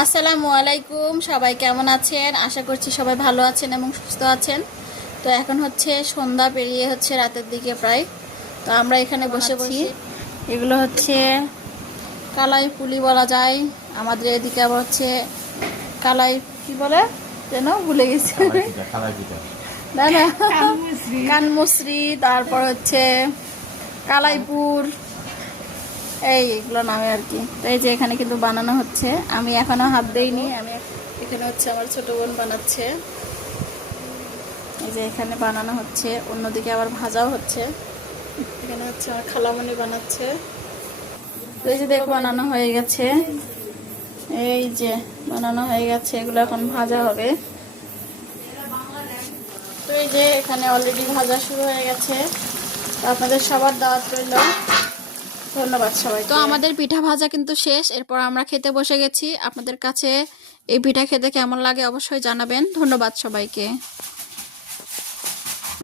আসসালামু আলাইকুম, সবাই কেমন আছেন? আশা করছি সবাই ভালো আছেন এবং সুস্থ আছেন। তো এখন হচ্ছে সন্ধ্যা পেরিয়ে হচ্ছে রাতের দিকে প্রায়। তো আমরা এখানে বসে বসে এগুলো হচ্ছে কালাই পুলি বলা যায়। আমাদের এদিকে আবার হচ্ছে কালাই কি বলে যেন ভুলে গেছি। না না, কানমুসরি, তারপর হচ্ছে কালাইপুর, এইগুলো নামে আর কি। তো এই যে এখানে কিন্তু বানানো হচ্ছে, আমি এখনো হাত দেইনি। আমি এখানে হচ্ছে আমার ছোট বোন বানাচ্ছে। এই যে এখানে বানানো হচ্ছে, অন্যদিকে আবার ভাজাও হচ্ছে। এখানে হচ্ছে আমার খালামণি বানাচ্ছে। তো এই যে দেখো বানানো হয়ে গেছে, এই যে বানানো হয়ে গেছে, এগুলো এখন ভাজা হবে। তো এই যে এখানে অলরেডি ভাজা শুরু হয়ে গেছে। তো আপনাদের সবার দাওয়াত রইল, ধন্যবাদ সবাই। তো আমাদের পিঠা ভাজা কিন্তু শেষ, এরপর আমরা খেতে বসে গেছি। আপনাদের কাছে এই পিঠা খেতে কেমন লাগে অবশ্যই জানাবেন। ধন্যবাদ সবাইকে।